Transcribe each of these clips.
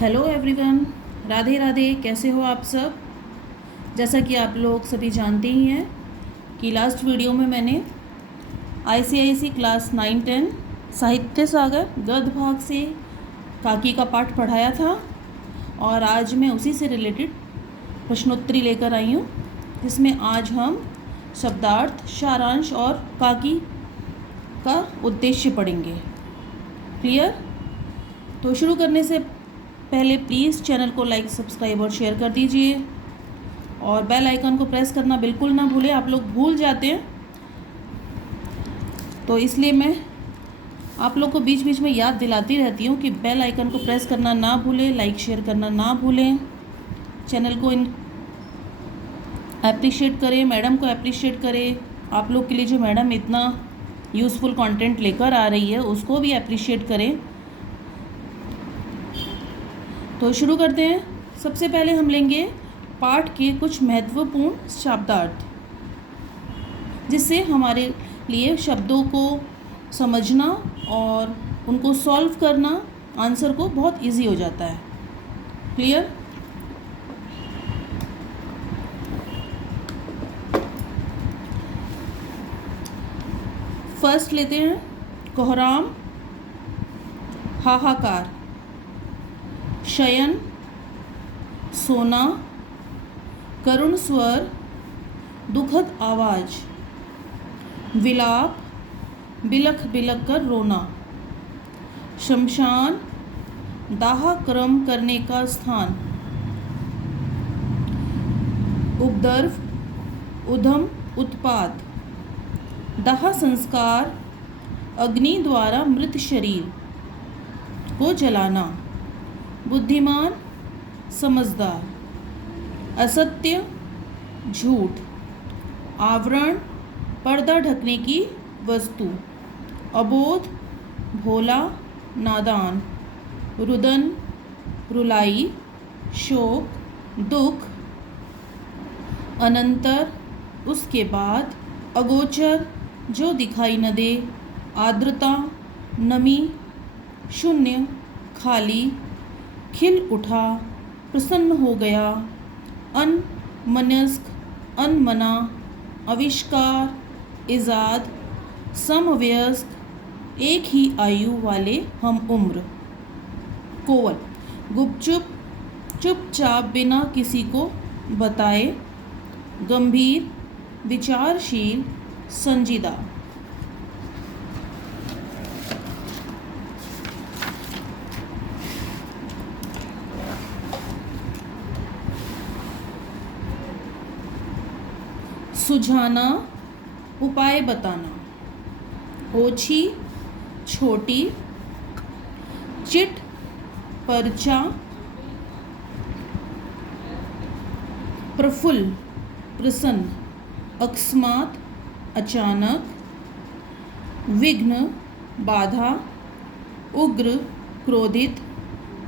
Hello everyone, Radhe Radhe. कैसे हो आप सब। जैसा कि आप लोग सभी जानते ही हैं कि लास्ट वीडियो में मैंने आईसीआईसी क्लास 9-10 साहित्य सागर गद्य भाग से काकी का पाठ पढ़ाया था और आज मैं उसी से रिलेटेड प्रश्नोत्तरी लेकर आई हूँ, जिसमें आज हम शब्दार्थ, सारांश और काकी का उद्देश्य पढ़ेंगे। क्लियर? तो शुरू करने से पहले प्लीज़ चैनल को लाइक, सब्सक्राइब और शेयर कर दीजिए और बेल आइकन को प्रेस करना बिल्कुल ना भूलें। आप लोग भूल जाते हैं, तो इसलिए मैं आप लोग को बीच बीच में याद दिलाती रहती हूँ कि बेल आइकन को प्रेस करना ना भूलें, लाइक शेयर करना ना भूलें, चैनल को अप्रिशिएट करें, मैडम को अप्रिशिएट करें। आप लोग के लिए जो मैडम इतना यूज़फुल कंटेंट लेकर आ रही है उसको भी अप्रिशिएट करें। तो शुरू करते हैं। सबसे पहले हम लेंगे पाठ के कुछ महत्वपूर्ण शब्दार्थ, जिससे हमारे लिए शब्दों को समझना और उनको सॉल्व करना, आंसर को बहुत इजी हो जाता है। क्लियर? फर्स्ट लेते हैं कोहराम, हाहाकार, शयन, सोना, करुण स्वर, दुखद आवाज़, विलाप, बिलख बिलख कर रोना, शमशान, दाह क्रम करने का स्थान, उपद्रव, उधम, उत्पात, दाह संस्कार, अग्नि द्वारा मृत शरीर को जलाना, बुद्धिमान, समझदार, असत्य, झूठ, आवरण, पर्दा ढकने की वस्तु, अबोध, भोला, नादान, रुदन, रुलाई, शोक, दुख, अनंतर, उसके बाद, अगोचर, जो दिखाई न दे, आर्द्रता, नमी, शून्य, खाली, खिल उठा, प्रसन्न हो गया, अनमनस्क, अनमना, आविष्कार, इजाद, समवयस्क, एक ही आयु वाले हम उम्र, कोवल, गुपचुप, चुपचाप, बिना किसी को बताए, गंभीर, विचारशील, संजीदा। सुझाना, उपाय बताना, ओछी, छोटी, चिट, पर्चा, प्रफुल्ल, प्रसन्न, अकस्मात, अचानक, विघ्न, बाधा, उग्र, क्रोधित,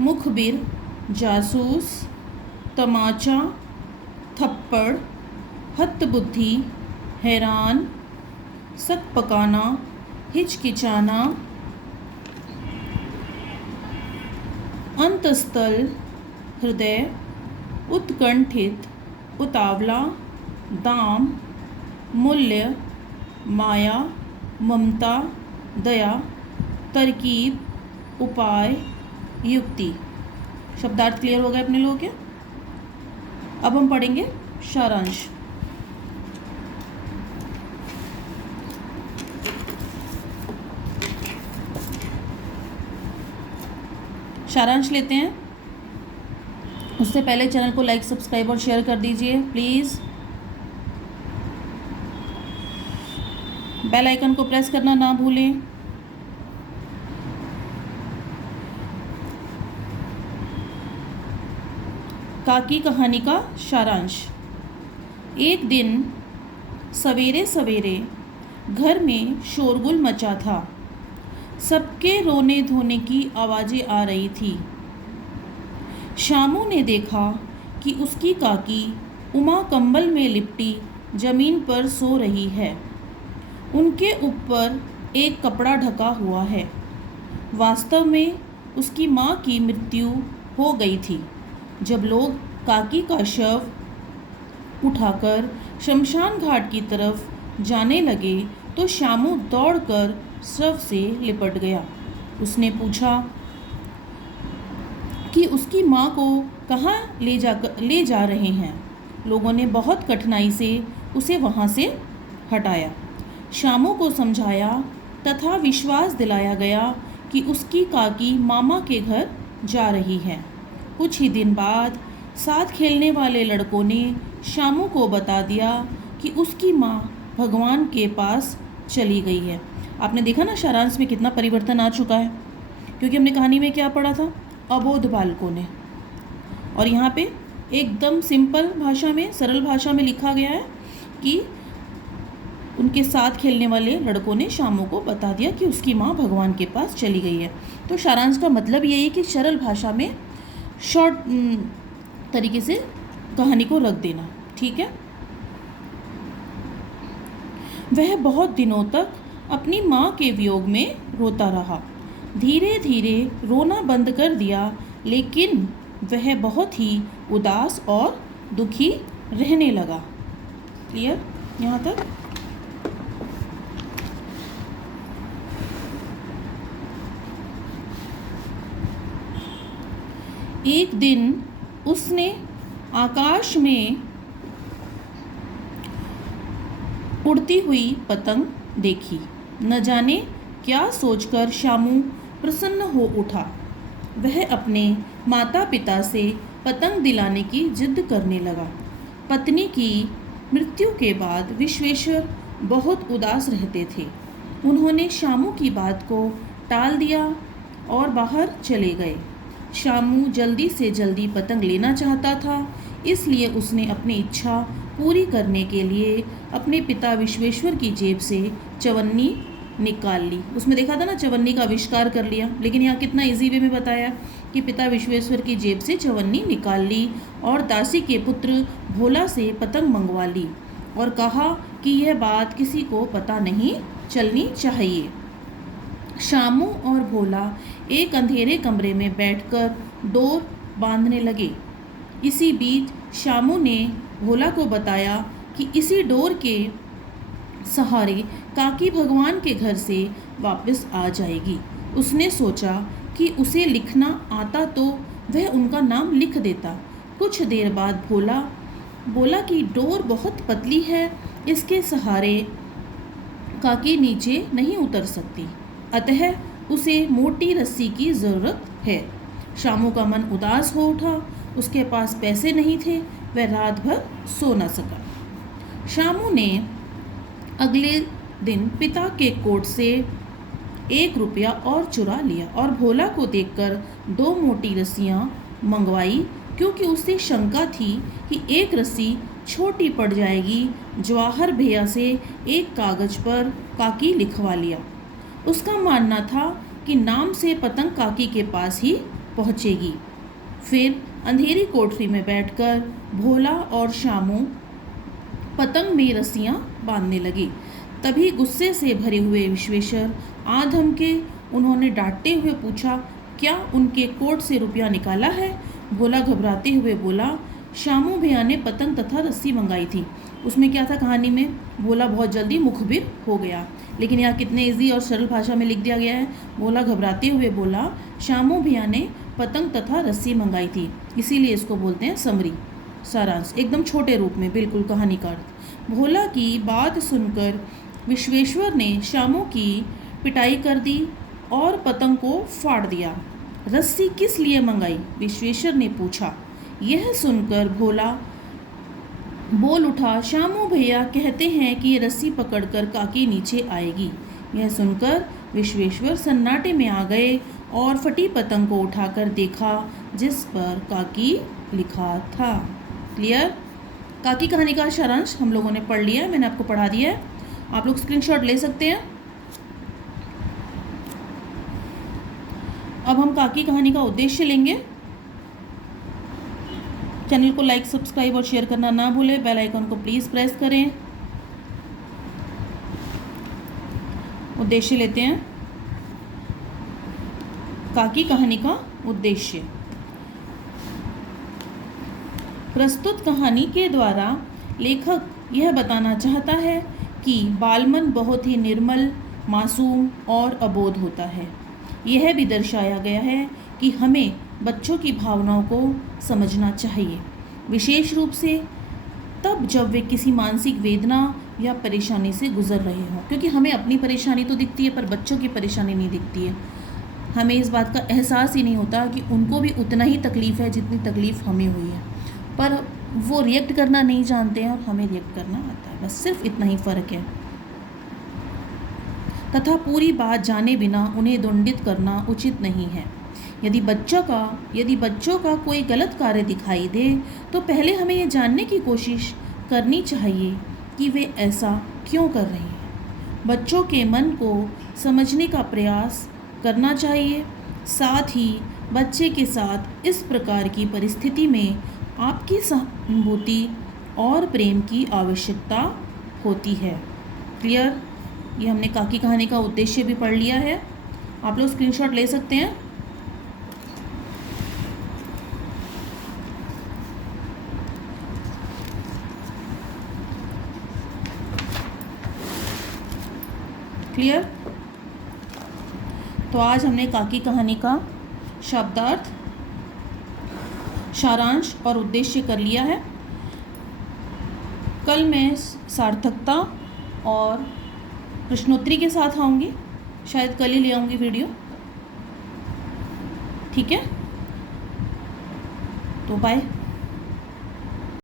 मुखबिर, जासूस, तमाचा, थप्पड़, हतबुद्धि, हैरान, सक पकाना, हिचकिचाना, अंतस्थल, हृदय, उत्कंठित, उतावला, दाम, मूल्य, माया, ममता, दया, तरकीब, उपाय, युक्ति। शब्दार्थ क्लियर हो गए अपने लोगों के? अब हम पढ़ेंगे सारांश। सारांश लेते हैं। उससे पहले चैनल को लाइक, सब्सक्राइब और शेयर कर दीजिए प्लीज़। बेल आइकन को प्रेस करना ना भूलें। काकी कहानी का सारांश। एक दिन सवेरे सवेरे घर में शोरगुल मचा था। सबके रोने धोने की आवाज़ें आ रही थी। शामू ने देखा कि उसकी काकी उमा कंबल में लिपटी जमीन पर सो रही है। उनके ऊपर एक कपड़ा ढका हुआ है। वास्तव में उसकी माँ की मृत्यु हो गई थी। जब लोग काकी का शव उठाकर शमशान घाट की तरफ जाने लगे तो शामू दौड़कर शव से लिपट गया। उसने पूछा कि उसकी माँ को कहाँ ले जा रहे हैं। लोगों ने बहुत कठिनाई से उसे वहाँ से हटाया। शामू को समझाया तथा विश्वास दिलाया गया कि उसकी काकी मामा के घर जा रही है। कुछ ही दिन बाद साथ खेलने वाले लड़कों ने शामू को बता दिया कि उसकी माँ भगवान के पास चली गई है। आपने देखा ना सारांश में कितना परिवर्तन आ चुका है, क्योंकि हमने कहानी में क्या पढ़ा था, अबोध बालकों ने, और यहाँ पे एकदम सिंपल भाषा में, सरल भाषा में लिखा गया है कि उनके साथ खेलने वाले लड़कों ने शामू को बता दिया कि उसकी माँ भगवान के पास चली गई है। तो सारांश का मतलब यही है कि सरल भाषा में शॉर्ट तरीके से कहानी को रख देना, ठीक है। वह बहुत दिनों तक अपनी माँ के वियोग में रोता रहा। धीरे धीरे रोना बंद कर दिया, लेकिन वह बहुत ही उदास और दुखी रहने लगा। क्लियर यहाँ तक? एक दिन उसने आकाश में उड़ती हुई पतंग देखी। न जाने क्या सोचकर शामू प्रसन्न हो उठा। वह अपने माता पिता से पतंग दिलाने की जिद करने लगा। पत्नी की मृत्यु के बाद विश्वेश्वर बहुत उदास रहते थे। उन्होंने शामू की बात को टाल दिया और बाहर चले गए। शामू जल्दी से जल्दी पतंग लेना चाहता था, इसलिए उसने अपनी इच्छा पूरी करने के लिए अपने पिता विश्वेश्वर की जेब से चवन्नी निकाल ली। उसमें देखा था ना, चवन्नी का आविष्कार कर लिया, लेकिन यहाँ कितना इजी वे में बताया कि पिता विश्वेश्वर की जेब से चवन्नी निकाल ली और दासी के पुत्र भोला से पतंग मंगवा ली और कहा कि यह बात किसी को पता नहीं चलनी चाहिए। शामू और भोला एक अंधेरे कमरे में बैठकर डोर बांधने लगे। इसी बीच शामू ने भोला को बताया कि इसी डोर के सहारे काकी भगवान के घर से वापस आ जाएगी। उसने सोचा कि उसे लिखना आता तो वह उनका नाम लिख देता। कुछ देर बाद भोला बोला कि डोर बहुत पतली है, इसके सहारे काकी नीचे नहीं उतर सकती, अतः उसे मोटी रस्सी की ज़रूरत है। शामू का मन उदास हो उठा। उसके पास पैसे नहीं थे, वह रात भर सो न सका। शामू ने अगले दिन पिता के कोट से 1 रुपया और चुरा लिया और भोला को देखकर 2 मोटी रस्सियाँ मंगवाई, क्योंकि उसे शंका थी कि एक रस्सी छोटी पड़ जाएगी। जवाहर भैया से एक कागज पर काकी लिखवा लिया। उसका मानना था कि नाम से पतंग काकी के पास ही पहुंचेगी। फिर अंधेरी कोठरी में बैठकर भोला और शामू पतंग में रस्सियाँ बांधने लगे। तभी गुस्से से भरे हुए विश्वेश्वर आ धमके। उन्होंने डांटते हुए पूछा, क्या उनके कोट से रुपया निकाला है? भोला घबराते हुए बोला, शामू भैया ने पतंग तथा रस्सी मंगाई थी। उसमें क्या था कहानी में, भोला बहुत जल्दी मुखबिर हो गया, लेकिन यहाँ कितने इजी और सरल भाषा में लिख दिया गया है। भोला घबराते हुए बोला, शामू भैया ने पतंग तथा रस्सी मंगाई थी, इसीलिए इसको बोलते हैं समरी, सारांश, एकदम छोटे रूप में, बिल्कुल कहानी का अर्थ। भोला की बात सुनकर विश्वेश्वर ने शामू की पिटाई कर दी और पतंग को फाड़ दिया। रस्सी किस लिए मंगाई? विश्वेश्वर ने पूछा। यह सुनकर भोला बोल उठा, शामू भैया कहते हैं कि ये रस्सी पकड़कर काकी नीचे आएगी। यह सुनकर विश्वेश्वर सन्नाटे में आ गए और फटी पतंग को उठाकर देखा, जिस पर काकी लिखा था। क्लियर? काकी कहानी का सारांश हम लोगों ने पढ़ लिया है, मैंने आपको पढ़ा दिया है, आप लोग स्क्रीनशॉट ले सकते हैं। अब हम काकी कहानी का उद्देश्य लेंगे। चैनल को लाइक, सब्सक्राइब और शेयर करना ना भूलें। बेल आइकन को प्लीज़ प्रेस करें। उद्देश्य लेते हैं, काकी कहानी का उद्देश्य। प्रस्तुत कहानी के द्वारा लेखक यह बताना चाहता है कि बालमन बहुत ही निर्मल, मासूम और अबोध होता है। यह भी दर्शाया गया है कि हमें बच्चों की भावनाओं को समझना चाहिए, विशेष रूप से तब जब वे किसी मानसिक वेदना या परेशानी से गुजर रहे हों, क्योंकि हमें अपनी परेशानी तो दिखती है पर बच्चों की परेशानी नहीं दिखती है। हमें इस बात का एहसास ही नहीं होता कि उनको भी उतना ही तकलीफ़ है जितनी तकलीफ़ हमें हुई है, पर वो रिएक्ट करना नहीं जानते हैं और हमें रिएक्ट करना आता है। बस सिर्फ इतना ही फ़र्क है। तथा पूरी बात जाने बिना उन्हें दंडित करना उचित नहीं है। यदि बच्चों का कोई गलत कार्य दिखाई दे तो पहले हमें यह जानने की कोशिश करनी चाहिए कि वे ऐसा क्यों कर रहे हैं। बच्चों के मन को समझने का प्रयास करना चाहिए। साथ ही बच्चे के साथ इस प्रकार की परिस्थिति में आपकी सहानुभूति और प्रेम की आवश्यकता होती है। क्लियर? ये हमने काकी कहानी का उद्देश्य भी पढ़ लिया है। आप लोग स्क्रीनशॉट ले सकते हैं। क्लियर? तो आज हमने काकी कहानी का शब्दार्थ, सारांश और उद्देश्य कर लिया है। कल मैं सार्थकता और प्रश्नोत्तरी के साथ आऊँगी, शायद कल ही ले आऊँगी वीडियो। ठीक है, तो बाय।